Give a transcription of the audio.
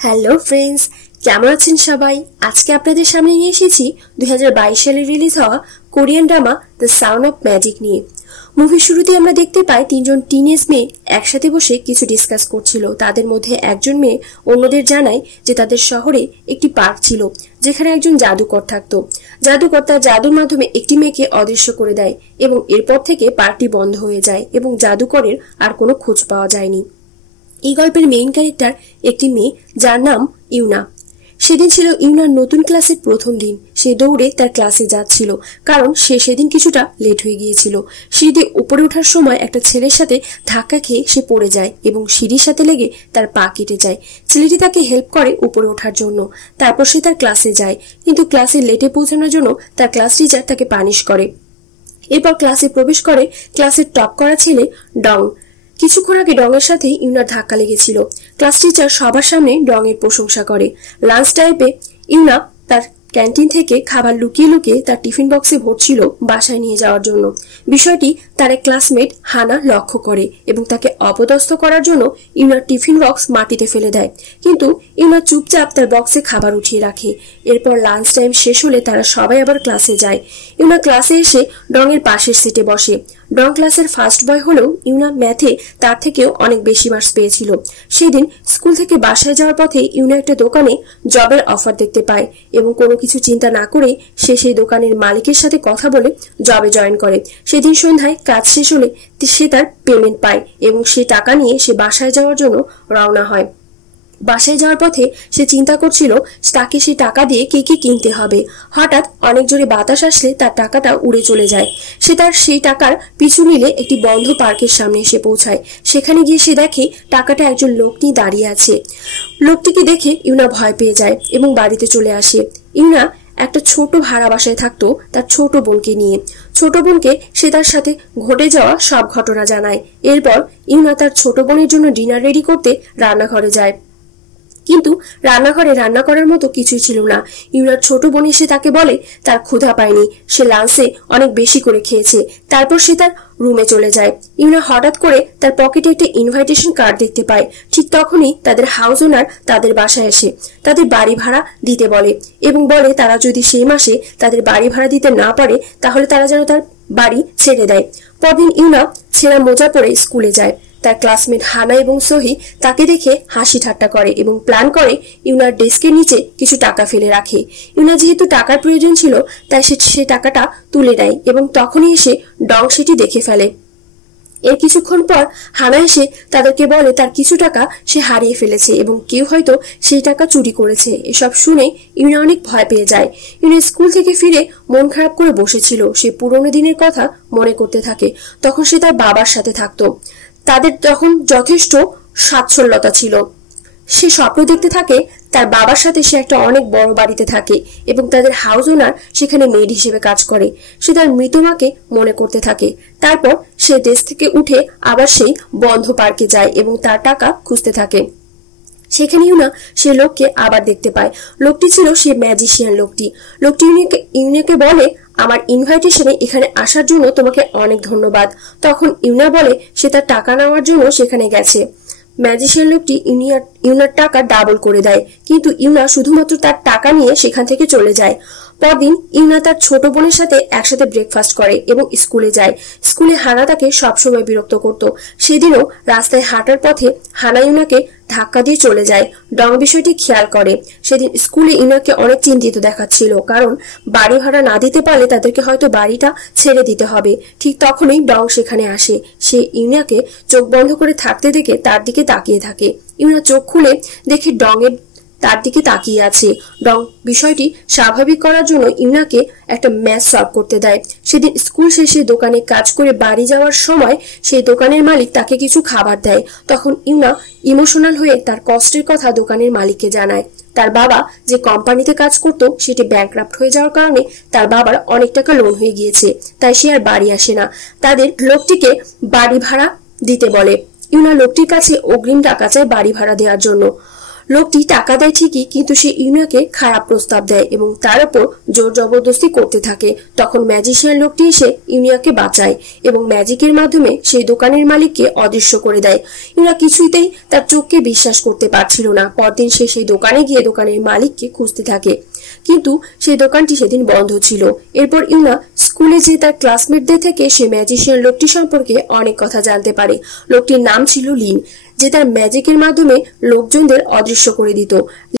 Hello friends, কেমন আছেন সবাই? আজকে আপনাদের সামনে নিয়ে এসেছি 2022 সালে রিলিজ হওয়া Korean drama the sound of magic নিয়ে। মুভির শুরুতে আমরা দেখতে পাই তিনজন টিনেজ মেয়ে একসাথে বসে কিছু ডিসকাস করছিল। তাদের মধ্যে একজন মেয়ে অন্যদের জানায় যে তাদের শহরে একটি পার্ক ছিল যেখানে একজন জাদুকর থাকতো। জাদুকর তার জাদুর মাধ্যমে একটি মেয়েকে অদৃশ্য করে দেয় এবং এরপর থেকে পার্কটি বন্ধ হয়ে যায় এবং জাদুকরের আর কোনো খোঁজ পাওয়া যায়নি। এই গল্পের মেইন ক্যারেক্টার একটি মেয়ে যার নাম ইউনা। সেদিন ছিল ইউনার নতুন ক্লাসের প্রথম দিন। সে দৌড়ে তার ক্লাসে যাচ্ছিল কারণ সে সেদিন কিছুটা লেট হয়ে গিয়েছিল। সিঁড়ি উপরে ওঠার সময় একটা ছেলের সাথে ধাক্কা খেয়ে সে পড়ে যায় এবং সিঁড়ির সাথে লেগে তার পা কেটে যায়। ছেলেটি তাকে হেল্প করে উপরে ওঠার জন্য। তারপর সে তার ক্লাসে যায়, কিন্তু ক্লাসে লেটে পৌঁছানোর জন্য তার ক্লাস টিচার তাকে পানিশ করে। এরপর ক্লাসে প্রবেশ করে ক্লাসের টপ করা ছেলে ডং। কিছুক্ষণ আগে ডংয়ের সাথে ইউনার ধাক্কা লেগেছিল। ক্লাস টিচার সবার সামনে ডংয়ের প্রশংসা করে। লাঞ্চ টাইমে ইউনা তার ক্যান্টিন থেকে খাবার লুকিয়ে লুকিয়ে তার টিফিন বক্সে ভরছিল বাসায় নিয়ে যাওয়ার জন্য। বিষয়টি তার এক ক্লাসমেট হানা লক্ষ্য করে এবং তাকে অপদস্থ করার জন্য ইউনার টিফিন বক্স মাটিতে ফেলে দেয়, কিন্তু ইউনা চুপচাপ তার বক্সে খাবার উঠিয়ে রাখে। এরপর লাঞ্চ টাইম শেষ হলে তারা সবাই আবার ক্লাসে যায়। ইউনা ক্লাসে এসে ডংয়ের পাশের সিটে বসে। ডং ক্লাসের ফার্স্ট বয় হলেও ইউনা ম্যাথে তার থেকেও অনেক বেশি মার্কস পেয়েছিল। সেদিন স্কুল থেকে বাসায় যাওয়ার পথে ইউনা একটা দোকানে জবের অফার দেখতে পায় এবং কোনো কিছু চিন্তা না করে সে সেই দোকানের মালিকের সাথে কথা বলে জবে জয়েন করে। সেদিন সন্ধ্যায় কাজ শেষ হলে সে তার পেমেন্ট পায় এবং সে টাকা নিয়ে সে বাসায় যাওয়ার জন্য রওনা হয়। বাসায় যাওয়ার পথে সে চিন্তা করছিল তাকে সেই টাকা দিয়ে কি কি কিনতে হবে। হঠাৎ অনেক জোরে বাতাস আসলে তার টাকাটা উড়ে চলে যায়। সে তার সেই টাকার পিছু নিলে একটি বন্ধ পার্কের সামনে এসে পৌঁছায়। সেখানে গিয়ে সে দেখে টাকাটা একজন লোক নিয়ে দাঁড়িয়ে আছে। লোকটিকে দেখে ইউনা ভয় পেয়ে যায় এবং বাড়িতে চলে আসে। ইউনা একটা ছোট ভাড়া বাসায় থাকতো তার ছোট বোনকে নিয়ে। ছোট বোনকে সে তার সাথে ঘটে যাওয়া সব ঘটনা জানায়। এরপর ইউনা তার ছোট বোনের জন্য ডিনার রেডি করতে রান্নাঘরে যায়, কিন্তু রান্নাঘরে রান্না করার মতো কিছুই ছিল না। ইউনার ছোট বোন এসে তাকে বলে তার ক্ষুধা পায়নি, সে লাঞ্চে অনেক বেশি করে খেয়েছে। তারপর সে তার রুমে চলে যায়। ইউনা হঠাৎ করে তার পকেটে একটা ইনভাইটেশন কার্ড দেখতে পায়। ঠিক তখনই তাদের হাউস ওনার তাদের বাসায় এসে তাদের বাড়ি ভাড়া দিতে বলে এবং বলে তারা যদি সেই মাসে তাদের বাড়ি ভাড়া দিতে না পারে তাহলে তারা যেন তার বাড়ি ছেড়ে দেয়। পরদিন ইউনা ছেঁড়া মোজা পরে স্কুলে যায়। তার ক্লাসমেট হানা এবং সোহি তাকে দেখে হাসি ঠাট্টা করে এবং প্ল্যান করে ইউনার ডেস্কের নিচে কিছু টাকা ফেলে রাখে। ইউনা যেহেতু টাকার প্রয়োজন ছিল তাই সে টাকাটা তুলে নেয় এবং তখনই এসে ডং সেটি দেখে ফেলে। এর কিছুক্ষণ পর হানা এসে তাদেরকে বলে তার কিছু টাকা সে হারিয়ে ফেলেছে এবং কেউ হয়তো সেই টাকা চুরি করেছে। এসব শুনে ইউনা অনেক ভয় পেয়ে যায়। ইউনা স্কুল থেকে ফিরে মন খারাপ করে বসেছিল। সে পুরোনো দিনের কথা মনে করতে থাকে। তখন সে তার বাবার সাথে থাকতো। তাদের তখন যথেষ্ট স্বাচ্ছল্যতা ছিল। সে স্বপ্ন দেখতে থাকে তার বাবার সাথে সে একটা অনেক বড় বাড়িতে থাকে এবং তাদের হাউস ওনার সেখানে মেড হিসেবে কাজ করে। সে তার মৃত মাকে মনে করতে থাকে। তারপর সে দেশ থেকে উঠে আবার সেই বন্ধ পার্কে যায় এবং তার টাকা খুঁজতে থাকে। সেখানে ইউনা সে লোককে আবার দেখতে পায়। লোকটি ছিল সে ম্যাজিশিয়ান। লোকটি ইউনাকে বলে আমার ইনভাইটেশনে এখানে আসার জন্য তোমাকে অনেক ধন্যবাদ। তখন ইউনা বলে সে তার টাকা নেওয়ার জন্য সেখানে গেছে। ম্যাজিশিয়ান লোকটি ইউনার টাকা ডাবল করে দেয়, কিন্তু ইউনা শুধুমাত্র তার টাকা নিয়ে সেখান থেকে চলে যায়। পরদিন ইউনা তার ছোট বোনের সাথে একসাথে ব্রেকফাস্ট করে এবং স্কুলে যায়। স্কুলে হানা তাকে সবসময় বিরক্ত করত। সেদিনও রাস্তায় হাঁটার পথে হানা ইউনাকে ধাক্কা দিয়ে চলে যায়। ডং বিষয়টি খেয়াল করে। সেদিন স্কুলে ইউনাকে অনেক চিন্তিত দেখাচ্ছিল, কারণ বাড়ি ভাড়া না দিতে পারলে তাদেরকে হয়তো বাড়িটা ছেড়ে দিতে হবে। ঠিক তখনই ডং সেখানে আসে। সে ইউনাকে চোখ বন্ধ করে থাকতে দেখে তার দিকে তাকিয়ে থাকে। ইউনা চোখ খুলে দেখে ডংয়ের তার দিকে তাকিয়ে আছে। ডং বিষয়টি স্বাভাবিক করার জন্য ইউনাকে একটা ম্যাথ সলভ করতে দেয়। সেদিন স্কুল শেষে দোকানে কাজ করে বাড়ি যাওয়ার সময় সেই দোকানের মালিক তাকে কিছু খাবার দেয়। তখন ইউনা ইমোশনাল হয়ে তার কষ্টের কথা দোকানের মালিককে জানায়। তার বাবা যে কোম্পানিতে কাজ করতো সেটি ব্যাংক্রাফট হয়ে যাওয়ার কারণে তার বাবার অনেক টাকা লোন হয়ে গিয়েছে, তাই সে আর বাড়ি আসে না। তাদের লোকটিকে বাড়ি ভাড়া দিতে বলে। ইউনা লোকটির কাছে অগ্রিম টাকা চায় বাড়ি ভাড়া দেওয়ার জন্য। লোকটি টাকা দেয় ঠিকই, কিন্তু সে ইউনিয়াকে খারাপ প্রস্তাব দেয় এবং তার উপর জোর জবরদস্তি করতে থাকে। তখন ম্যাজিশিয়ান লোকটি এসে ইউনিয়াকে বাঁচায় এবং ম্যাজিকের মাধ্যমে সেই দোকানের মালিককে অদৃশ্য করে দেয়। ইউনিয়া কিছুতেই তার চোখকে বিশ্বাস করতে পারছিল না। পরদিন সে সেই দোকানে গিয়ে দোকানের মালিককে খুঁজতে থাকে, কিন্তু সেই দোকানটি সেদিন বন্ধ ছিল। এরপর ইউনা স্কুলে যে তার ক্লাসমেটদের থেকে সে ম্যাজিশিয়ান লোকটি সম্পর্কে অনেক কথা জানতে পারে। লোকটির নাম ছিল লিন, যে তার ম্যাজিকের মাধ্যমে লোকজনদের অদৃশ্য করে দিত।